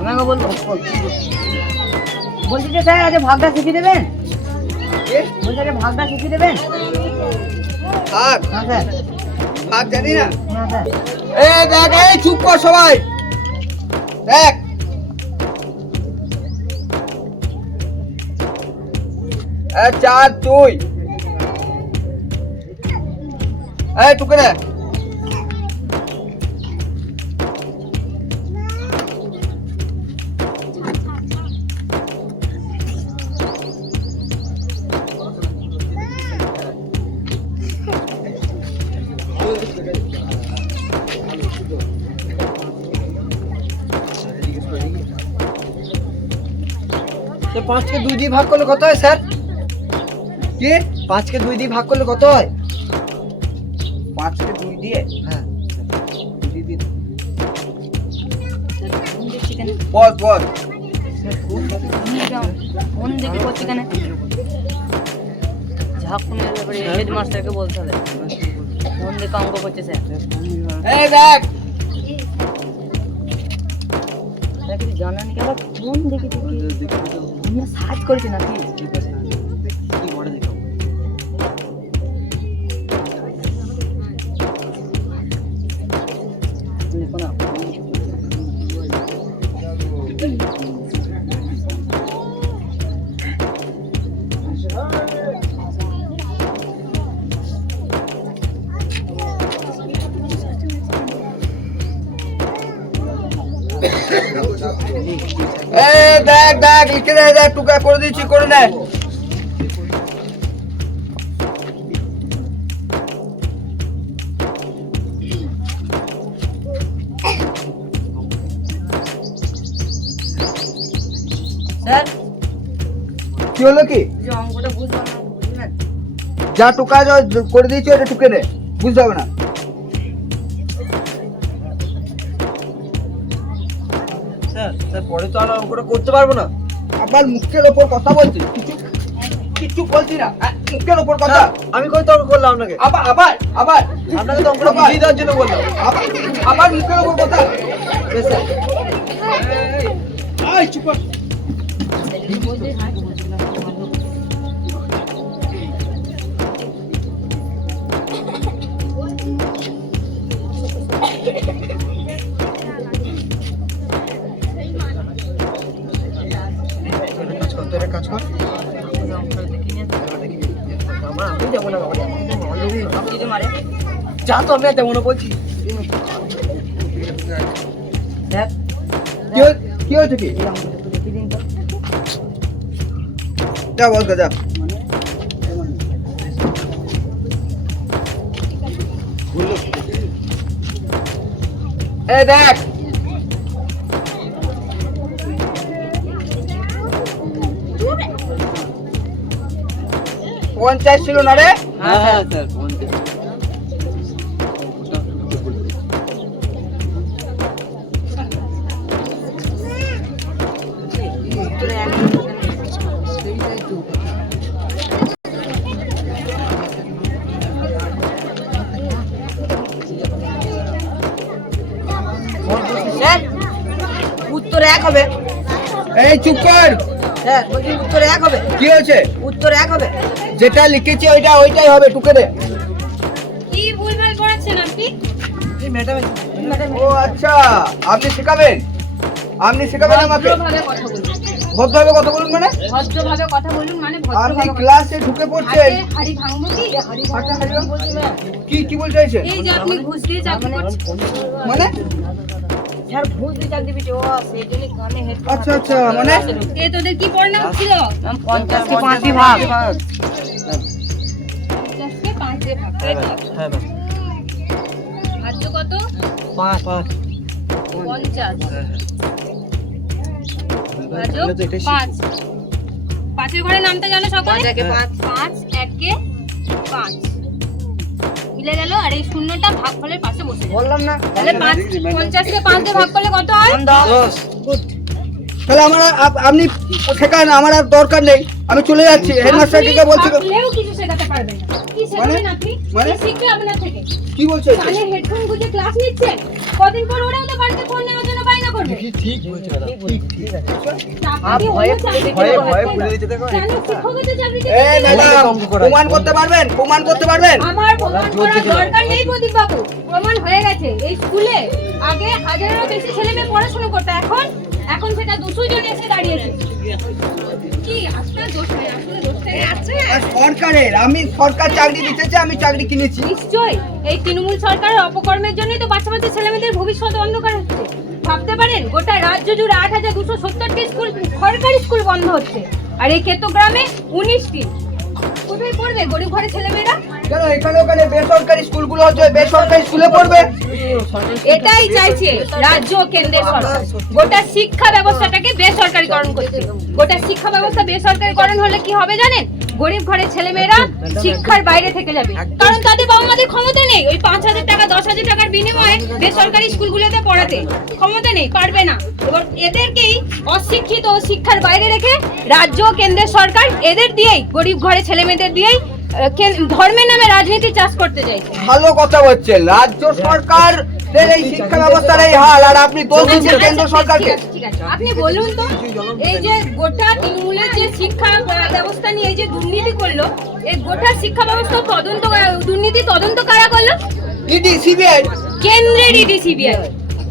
আমাকে বলব? বলছি যে স্যার আজ ভাগটা শিখিয়ে দেবেন? বলছি ভাগটা শিখিয়ে দেবেন? থাক হ্যাঁ স্যার। থাক জানি না। স্যার। এ দেখ এই চুপ কর সবাই। দেখ। চার তুই এই টুকে পাঁচকে দুই দিয়ে ভাগ করলে কত হয় স্যার? কি? পাঁচকে দুই দিয়ে ভাগ করলে কত হয়? পাঁচকে দুই দিয়ে? হ্যাঁ। দুই দিয়ে। বল বল ফোন দেখে করছি কেন ব্যাপারে হেডমাস্টারকে বলতে হবে। ফোন দেখে অঙ্ক করছে স্যার? এই দেখ! স্যার জানেন কি? আবার ফোন দেখে সার্চ করেছে নাকি লিখে নে দেখ টুকা করে দিচ্ছি করে নে। স্যার। কি হলো কি? যে অঙ্কটা বুঝলাম না বুঝলেন যা টুকা করে দিয়েছি ওটা টুকে নে। বুঝতে হবে না। স্যার স্যার পরে তো আর অঙ্কটা করতে পারব না। আবার মুখের ওপর কথা বলছি। কিছু কিছু বলছি না। মুখের ওপর কথা। আমি কই তর্ক করলাম আপনাকে? আবার আবার আবার। আপনাকে তো অঙ্কটা বুঝিয়ে দেওয়ার জন্য বললাম। আবার আবার মুখের ওপর কথা। বেশ। আয় চুপ কর। তোর একটা কাজ কর। দেখে আমি যা তো আমি যাব না বলছি। স্যার কি হয়ে- হয়েছে কি? যা বল যা এই দেখ। পঞ্চাশ ছিল না রে? হ্যাঁ হ্যাঁ স্যার উত্তরে এক উত্তর এক হবে। এই চুপ কর। বলছি উত্তর এক হবে। কি হয়েছে? উত্তর এক হবে। যেটা লিখেছি ওইটা ওইটাই হবে টুকে দে। কি ভুলভাল করাচ্ছেন আপনি? ম্যাডাম ও আচ্ছা আপনি শেখাবেন? আপনি শেখাবেন আমাকে? ভদ্রভাবে কথা বলুন। ভদ্রভাবে মানে? ভদ্রভাবে কথা বলুন মানে আপনি ক্লাসে ঢুকে পড়ছেন। হাড়ি ভাঙবো কি? হাড়ি হাঁড়ি কি কি বলতে চাইছেন? এই যে আপনি ঘুষ দিয়ে চাকরি করছেন। মানে? স্যার ভুল দিয়ে চাকরি দিচ্ছে ও সেই জন্য কানে হেডফোন আচ্ছা আচ্ছা মানে? এ তোদের কি পড়নাম ছিল? ম্যাম পঞ্চাশ কি পাঁচটি ভাগ। পঞ্চাশকে পাঁচ দিয়ে ভাগ তাই তো? হ্যাঁ ম্যাম কত? পাঁচ পাঁচ। পঞ্চাশ। হ্যাঁ হ্যাঁ। পাঁচ। পাঁচের ঘরে নামতে জানো সকলে? পাঁচ পাঁচ। পাঁচ একে পাঁচ। মিলে গেল আর এই শূন্যটা পাশে বসে বললাম না। তাহলে পাঁচ পঞ্চাশকে পাঁচ দিয়ে ভাগ করলে কত হয়? দশ। তাহলে আমার আপনি শেখান আমার আর দরকার নেই। আমি চলে যাচ্ছি হেডমাস্টারকে বলছি তো- কিছু শেখাতে পারবে না। কি শেখাবেন আপনি? মানে? শিখবে আপনার থেকে? কি বলছেন কানে হেডফোন গুঁজে ক্লাস নিচ্ছেন? কদিন পর ওরাও তো বাড়িতে ফোন নেওয়ার জন্য করবে? ঠিক বলছে ঠিক ঠিক। প্রমাণ করতে পারবেন? প্রমাণ করতে পারবেন? আমার প্রমাণ করার দরকার নেই প্রদীপ বাবু। প্রমাণ হয়ে গেছে। এই স্কুলে আগে হাজারেরও বেশি ছেলে মেয়ে পড়াশোনা করতো। এখন এখন সেটা দুশো জন এসে দাঁড়িয়েছে। কি আপনার দোষ নেই আসলে দোষটা আছে। আর সরকারের আমি সরকার চাকরি দিতেছে আমি চাকরি কিনেছি। নিশ্চয়ই এই তৃণমূল সরকারের অপকর্মের জন্যই তো বাচ্চা বাচ্চা ছেলেমেয়েদের ভবিষ্যৎ অন্ধকার হচ্ছে। ভাবতে পারেন গোটা রাজ্য জুড়ে আট হাজার দুশো সত্তরটি স্কুল সরকারি স্কুল বন্ধ হচ্ছে। আর এই ক্ষেত্রগ্রামে উনিশটি। কোথায় পড়বে? গরিব ঘরে ছেলেমেয়েরা? কেন এখানে ওখানে বেসরকারি স্কুলগুলো হচ্ছে বেসরকারি স্কুলে পড়বে? এটাই চাইছে রাজ্য কেন্দ্রের সরকার। গোটা শিক্ষা ব্যবস্থাটাকে বেসরকারিকরণ করছে। গোটা শিক্ষা ব্যবস্থা বেসরকারিকরণ হলে কি হবে জানেন? গরিব ঘরের ছেলেমেয়েরা শিক্ষার বাইরে থেকে যাবে। কারণ তাদের বাবা মাদের ক্ষমতা নেই। ওই পাঁচ হাজার টাকা, দশ হাজার টাকার বিনিময়ে বেসরকারি স্কুলগুলোতে পড়াতে ক্ষমতা নেই, পারবে না। এবার এদেরকেই অশিক্ষিত শিক্ষার বাইরে রেখে রাজ্য, কেন্দ্রের সরকার এদের দিয়েই, গরিব ঘরের ছেলেমেয়েদের দিয়েই ধর্মের নামে রাজনীতি চাষ করতে চাইছে। ভালো কথা হচ্ছে রাজ্য সরকার এই শিক্ষা ব্যবস্থার এই হাল আর আপনি দোষ কেন্দ্র সরকারকে। ঠিক আছে। আপনি বলুন তো এই যে গোটা তৃণমূলের যে শিক্ষা ব্যবস্থা নিয়ে এই যে দুর্নীতি করল এই গোটা শিক্ষা ব্যবস্থা তদন্ত দুর্নীতি তদন্ত কারা করল? ED CBI. কেন্দ্রের ইডি সিবিআই।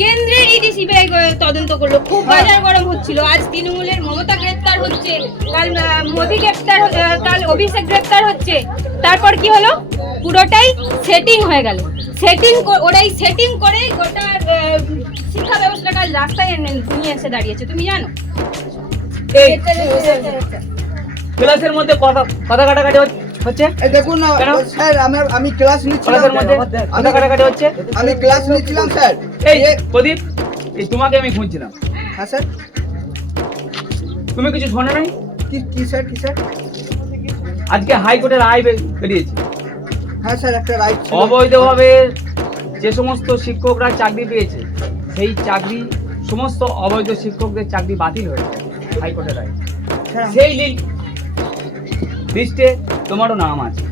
কেন্দ্রের ইডি সিবিআই তদন্ত করল খুব বাজার গরম হচ্ছিল। আজ তৃণমূলের মমতা গ্রেপ্তার হচ্ছে কাল মোদী গ্রেপ্তার কাল অভিষেক গ্রেপ্তার হচ্ছে। তারপর কি হলো? পুরোটাই সেটিং হয়ে গেল। সেটিং ওরাই সেটিং করে গোটা শিক্ষা ব্যবস্থা কাল রাস্তায় নিয়ে এসে দাঁড়িয়েছে। তুমি জানো? ক্লাসের মধ্যে কথা কথা কাটাকাটি হচ্ছে। এই দেখুন স্যার আমার আমি ক্লাস নিচ্ছিলাম ক্লাসের কাটাকাটি হচ্ছে? আমি ক্লাস নিচ্ছিলাম স্যার। এই প্রদীপ এই তোমাকে আমি খুঁজছিলাম। হ্যাঁ স্যার। তুমি কিছু শোনো নাই? কি কি স্যার কি স্যার? আজকে হাইকোর্টের রায় বেরিয়েছে। হ্যাঁ স্যার একটা ছিল। অবৈধভাবে যে সমস্ত শিক্ষকরা চাকরি পেয়েছে সেই চাকরি সমস্ত অবৈধ শিক্ষকদের চাকরি বাতিল হয়েছে হাইকোর্টের রায়। স্যার, সেই লিস্ট লিস্টে তোমারও নাম আছে।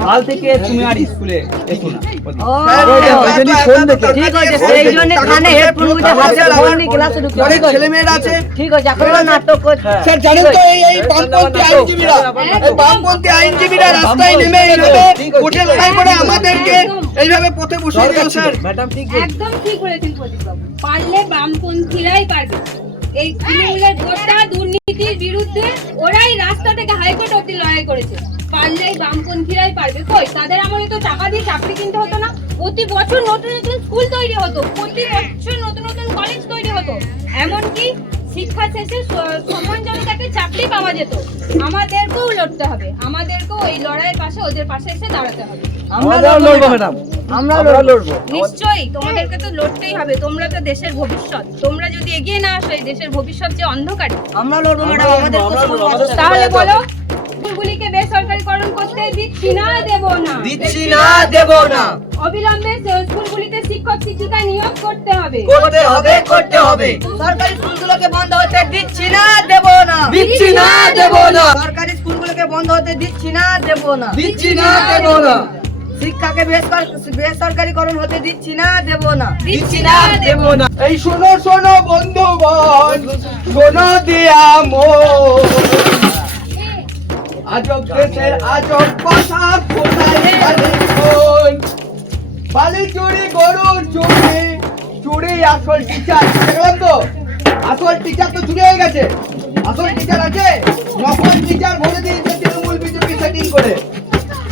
কাল থেকে তুমি আর স্কুলে এসো না। প্রদীপ। স্যার, ও, এত- এত- যদি এত- ফোন এত দেখে। টাকা ঠিক আছে, সেই জন্য কানে টাকা headphone দিয়ে গুঁজে ফোন হাতে ফোন নিয়ে ক্লাসে ঢুকতে অনেক ঠিক আছে। আছে। ঠিক আছে এখন নাটক করছে। স্যার জানেন তো এই এই বামপন্থী আইনজীবীরা এই বামপন্থী আইনজীবীরা রাস্তায় নেমে এইভাবে কোর্টে লড়াই করে আমাদেরকে এইভাবে পথে বসিয়ে দিল স্যার। একদম ঠিক বলেছেন প্রদীপবাবু। পারলে বামপন্থীরাই পারবে। এই তৃণমূলের গোটা দুর্নীতির বিরুদ্ধে ওরাই রাস্তা থেকে হাইকোর্ট অব্দি লড়াই করেছে। পারলে এই বামপন্থীরাই পারবে। কই? তাদের আমলে তো টাকা দিয়ে চাকরি কিনতে হতো না। প্রতি বছর নতুন নতুন স্কুল তৈরি হতো। প্রতি বছর নতুন নতুন কলেজ তৈরি হতো। এমনকি শিক্ষা শেষে সম্মানজনক একটা চাকরি পাওয়া যেত। আমাদেরকেও লড়তে হবে। আমাদেরকেও এই লড়াইয়ের পাশে ওদের পাশে এসে দাঁড়াতে হবে। আমরা লড়বো ম্যাডাম আমরা লড়বো। নিশ্চয়ই তোমাদেরকে তো লড়তেই হবে তোমরা তো দেশের ভবিষ্যৎ। তোমরা যদি এগিয়ে না আসো এই দেশের ভবিষ্যৎ যে অন্ধকারে। আমরা লড়বো ম্যাডাম আমাদের তাহলে বলো স্কুলগুলিকে বেসরকারিকরণ করতে দিচ্ছি না দেব না? দিচ্ছি না দেব না। অবিলম্বে স্কুলগুলিতে শিক্ষক শিক্ষিকা নিয়োগ করতে হবে। করতে হবে করতে হবে। সরকারি স্কুলগুলোকে বন্ধ হতে দিচ্ছি না দেব না। দিচ্ছি না দেব না। সরকারি স্কুলগুলোকে বন্ধ হতে দিচ্ছি না দেব না। দিচ্ছি না দেব না। শিক্ষাকে বেসর- বেসরকারিকরণ হতে দিচ্ছি না দেব না। দিচ্ছি না দেব না। এই শোনো শোনো বন্ধুগণ শোনো দিয়া মন আজব দেশের আজব কথা কোথায় বালি চুরি গরু চুরি চুরি আসল টিচার দেখলাম তো? আসল টিচার তো চুরি হয়ে গেছে। আসল টিচার আছে? নকল টিচার ভরে দিয়েছে তৃণমূল বিজেপি সেটিং করে।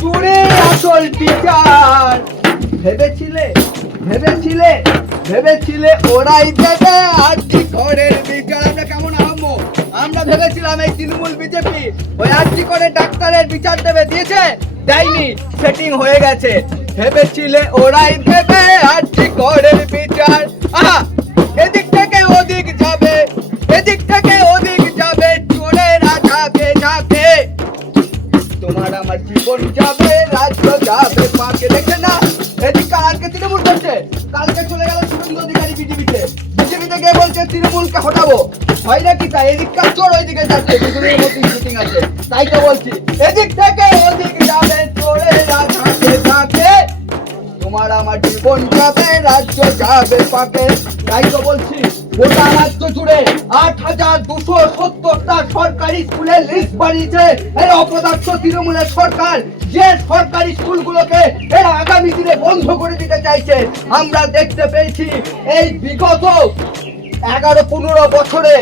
চুরি আসল টিচার ভেবেছিলে? ভেবেছিলে? ভেবেছিলে ওরাই দেবে আর কি ঘরের বিচার। আমরা কেমন আহম্ম? আমরা ভেবেছিলাম এই তৃণমূল বিজেপি ওই আরজি করে ডাক্তারের বিচার দেবে। দিয়েছে? দেয়নি। সেটিং হয়ে গেছে। ভেবেছিলে ওরাই দেবে আরজি ঘরের বিচার। আহা! এদিক আমার জীবন যাবে, রাজ্য যাবে পাকে দেখে না। এদিকে আজকে তৃণমূল করছে? কালকে চলে গেল শুভেন্দু অধিকারী বিজেপিতে। বিজেপিতে গিয়ে বলছে, তৃণমূলকে হটাবো। হয় নাকি তাই? এদিক কাজ চোর ওইদিকে যাচ্ছে, দুজনের মধ্যে শুটিং আছে। তাই তো বলছি, এদিক থেকে ওদিক যাবে চলে রাখে থাকে তোমার আমার জীবন যাবে, রাজ্য যাবে পাকে। তাই তো বলছি। গোটা রাজ্য জুড়ে আট হাজার দুশো সত্তরটা সরকারি স্কুলের লিস্ট বানিয়েছে। এই অপদার্থ তৃণমূলের সরকার, যে সরকারি স্কুলগুলোকে এরা আগামী দিনে বন্ধ করে দিতে চাইছে। আমরা দেখতে পেয়েছি, এই বিগত এগারো পনেরো বছরে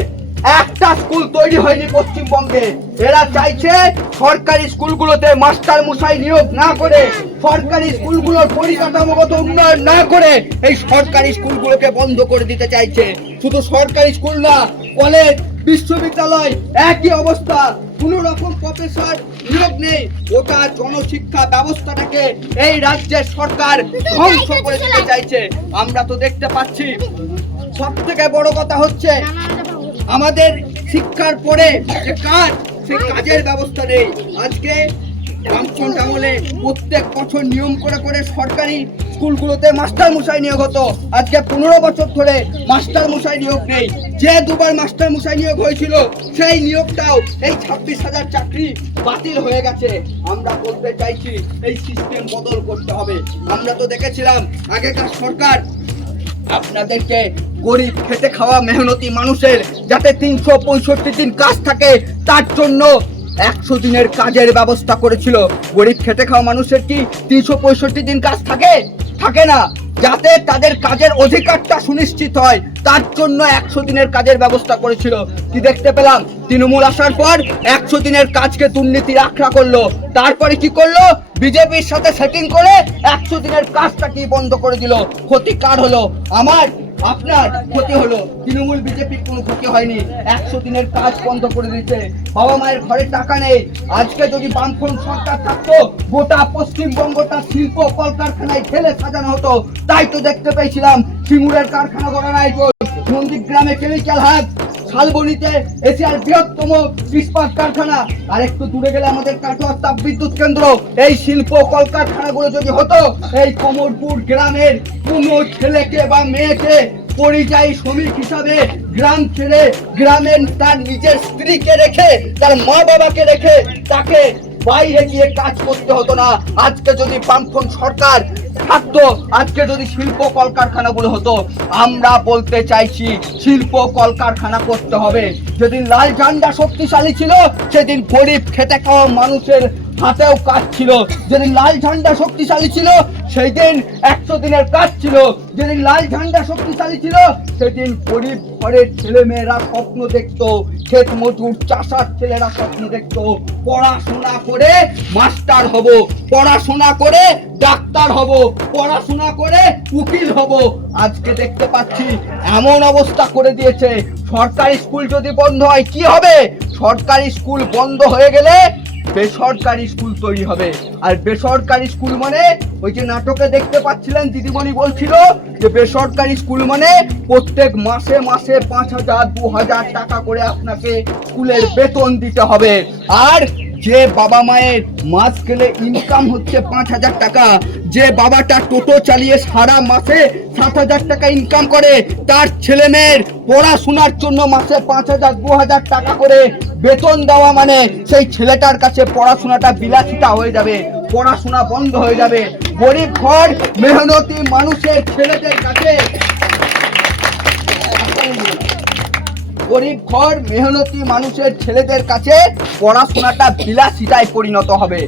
একটা স্কুল তৈরি হয়নি পশ্চিমবঙ্গে। এরা চাইছে সরকারি স্কুলগুলোতে মাস্টার মশাই নিয়োগ না করে সরকারি স্কুলগুলোর পরিকাঠামোগত উন্নয়ন না করে এই সরকারি স্কুলগুলোকে বন্ধ করে দিতে চাইছে। শুধু সরকারি স্কুল না, কলেজ, বিশ্ববিদ্যালয় একই অবস্থা। কোন রকম প্রফেসর নিয়োগ নেই। ওটা জনশিক্ষা ব্যবস্থাটাকে এই রাজ্যের সরকার ধ্বংস করে দিতে চাইছে। আমরা তো দেখতে পাচ্ছি। সব থেকে বড় কথা হচ্ছে, আমাদের শিক্ষার পরে যে কাজ, সেই কাজের ব্যবস্থা নেই। আজকে বামফ্রন্ট আমলে প্রত্যেক বছর নিয়ম করে করে সরকারি স্কুলগুলোতে মাস্টার মশাই নিয়োগ হতো। আজকে পনেরো বছর ধরে মাস্টার মশাই নিয়োগ নেই। যে দুবার মাস্টার মশাই নিয়োগ হয়েছিল, সেই নিয়োগটাও এই ছাব্বিশ হাজার চাকরি বাতিল হয়ে গেছে। আমরা বলতে চাইছি, এই সিস্টেম বদল করতে হবে। আমরা তো দেখেছিলাম, আগেকার সরকার আপনাদেরকে গরিব খেটে খাওয়া মেহনতি মানুষের যাতে তিনশো পঁয়ষট্টি দিন কাজ থাকে, তার জন্য একশো দিনের কাজের ব্যবস্থা করেছিল। গরিব খেতে খাওয়া মানুষের কি তিনশো পঁয়ষট্টি দিন কাজ থাকে? থাকে না। যাতে তাদের কাজের অধিকারটা সুনিশ্চিত হয়, তার জন্য একশো দিনের কাজের ব্যবস্থা করেছিল। কি দেখতে পেলাম? তৃণমূল আসার পর একশো দিনের কাজকে দুর্নীতি আখড়া করল। তারপরে কি করল? বিজেপির সাথে সেটিং করে একশো দিনের কাজটা কি বন্ধ করে দিল। ক্ষতি কার হলো। আমার আপনার ক্ষতি হলো। তৃণমূল বিজেপির কোনো ক্ষতি হয়নি। একশো দিনের কাজ বন্ধ করে দিয়েছে। বাবা মায়ের ঘরে টাকা নেই। আজকে যদি বামফ্রন্ট সরকার থাকতো, গোটা পশ্চিমবঙ্গটা শিল্প কলকারখানায় ঠেলে সাজানো হতো। তাই তো দেখতে পেয়েছিলাম, সিঙ্গুরের কারখানা গড়া নাই নন্দীগ্রামে কেমিক্যাল হাব শালবনিতে এশিয়ার বৃহত্তম ইস্পাত কারখানা। আর একটু দূরে গেলে আমাদের কাটোয়া তাপ বিদ্যুৎ কেন্দ্র। এই শিল্প কলকারখানাগুলো যদি হতো, এই কমরপুর গ্রামের কোনো ছেলেকে বা মেয়েকে পরিযায়ী শ্রমিক হিসাবে গ্রাম ছেড়ে গ্রামের তার নিজের স্ত্রীকে রেখে, তার মা বাবাকে রেখে তাকে বাইরে গিয়ে কাজ করতে হতো না। আজকে যদি বামফ্রন্ট সরকার থাকতো, আজকে যদি শিল্প কলকারখানাগুলো হতো, আমরা বলতে চাইছি, শিল্প কলকারখানা করতে হবে। যেদিন লাল ঝান্ডা শক্তিশালী ছিল, সেদিন গরিব খেতে খাওয়া মানুষের হাতেও কাজ ছিল। যেদিন লাল ঝান্ডা শক্তিশালী ছিল সেই দিন একশো দিনের কাজ ছিল। যেদিন লাল ঝান্ডা শক্তিশালী ছিল, সেদিন গরিব ঘরের ছেলে মেয়েরা স্বপ্ন দেখতো ক্ষেত মজুর, চাষার ছেলেরা স্বপ্ন দেখতো, পড়াশোনা করে মাস্টার হব, পড়াশোনা করে ডাক্তার হব, পড়াশোনা করে উকিল হব। আজকে দেখতে পাচ্ছি এমন অবস্থা করে দিয়েছে। সরকারি স্কুল যদি বন্ধ হয়, কি হবে? সরকারি স্কুল বন্ধ হয়ে গেলে বেসরকারি স্কুল তৈরি হবে। আর বেসরকারি স্কুল মানে ওই যে নাটকে দেখতে পাচ্ছিলেন, দিদিমণি বলছিল যে বেসরকারি স্কুল মানে প্রত্যেক মাসে মাসে পাঁচ হাজার, দু হাজার টাকা করে আপনাকে স্কুলের বেতন দিতে হবে। আর যে বাবা মায়ের মাস গেলে ইনকাম হচ্ছে পাঁচ হাজার টাকা, যে বাবাটা টোটো চালিয়ে সারা মাসে সাত হাজার টাকা ইনকাম করে, তার ছেলে মেয়ের পড়াশোনার জন্য মাসে পাঁচ হাজার, দু হাজার টাকা করে বেতন দেওয়া মানে সেই ছেলেটার কাছে পড়াশোনাটা বিলাসিতা হয়ে যাবে, পড়াশোনা বন্ধ হয়ে যাবে। গরিব ঘর, মেহনতি মানুষের ছেলেদের কাছে গরিব ঘর মেহনতি মানুষের ছেলেদের কাছে পড়াশোনাটা বিলাসিতায় পরিণত হবে।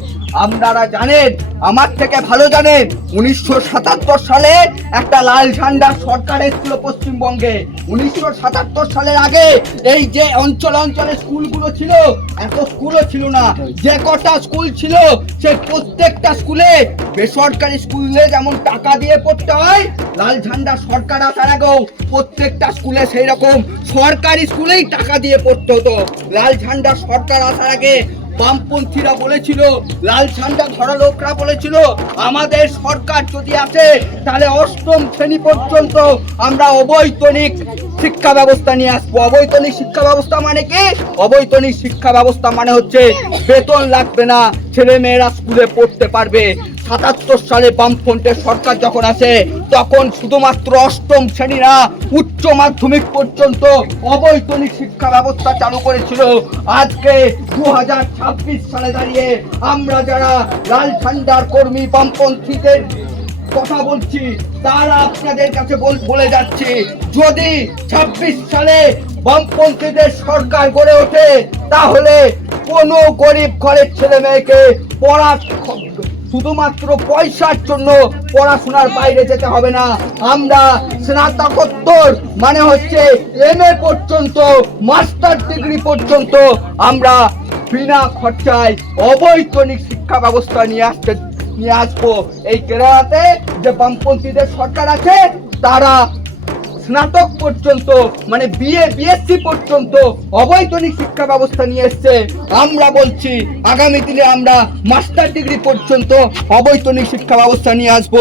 আপনারা জানেন, আমার থেকে ভালো জানেন, উনিশশো সাতাত্তর সালে একটা লাল ঝান্ডা সরকার এসেছিল পশ্চিমবঙ্গে। উনিশশো সাতাত্তর সালের আগে এই যে অঞ্চল অঞ্চলে স্কুলগুলো ছিল, এত স্কুলও ছিল না। যে কটা স্কুল ছিল সেই প্রত্যেকটা স্কুলে বেসরকারি স্কুলে যেমন টাকা দিয়ে পড়তে হয়, লাল ঝান্ডা সরকার আসার আগেও প্রত্যেকটা স্কুলে সেই রকম সরকারি স্কুলেই টাকা দিয়ে পড়তে হতো। লাল ঝান্ডা সরকার আসার আগে বামপন্থীরা বলেছিল, লাল ঝান্ডা ধরা লোকরা বলেছিল, আমাদের সরকার যদি আসে, তাহলে অষ্টম শ্রেণি পর্যন্ত আমরা অবৈতনিক শিক্ষা ব্যবস্থা নিয়ে আসব। অবৈতনিক শিক্ষা ব্যবস্থা মানে কি? অবৈতনিক শিক্ষা ব্যবস্থা মানে হচ্ছে বেতন লাগবে না ছেলে মেয়েরা স্কুলে পড়তে পারবে। সাতাত্তর সালে বামফ্রন্টের সরকার যখন আসে, তখন শুধুমাত্র অষ্টম শ্রেণি না, উচ্চ মাধ্যমিক পর্যন্ত অবৈতনিক শিক্ষা ব্যবস্থা চালু করেছিল। আজকে দু হাজার ছাব্বিশ সালে দাঁড়িয়ে আমরা যারা লাল ঠান্ডার কর্মী বামপন্থীদের কথা বলছি, তারা আপনাদের কাছে বল- যাচ্ছে। যদি ছাব্বিশ সালে বামপন্থীদের সরকার গড়ে ওঠে, তাহলে কোনো গরিব ঘরের ছেলে মেয়েকে পড়া, শুধুমাত্র পয়সার জন্য পড়াশোনার বাইরে যেতে হবে না। আমরা স্নাতকোত্তর মানে হচ্ছে এম এ পর্যন্ত, মাস্টার ডিগ্রি পর্যন্ত আমরা বিনা খরচায় অবৈতনিক শিক্ষা ব্যবস্থা নিয়ে আসতে নিয়ে আসব এই কেরালাতে যে বামপন্থীদের সরকার আছে, তারা স্নাতক পর্যন্ত মানে বিএ বিএসসি পর্যন্ত অবৈতনিক শিক্ষা ব্যবস্থা নিয়ে এসছে। আমরা বলছি, আগামী দিনে আমরা মাস্টার ডিগ্রি পর্যন্ত অবৈতনিক শিক্ষা ব্যবস্থা নিয়ে আসব।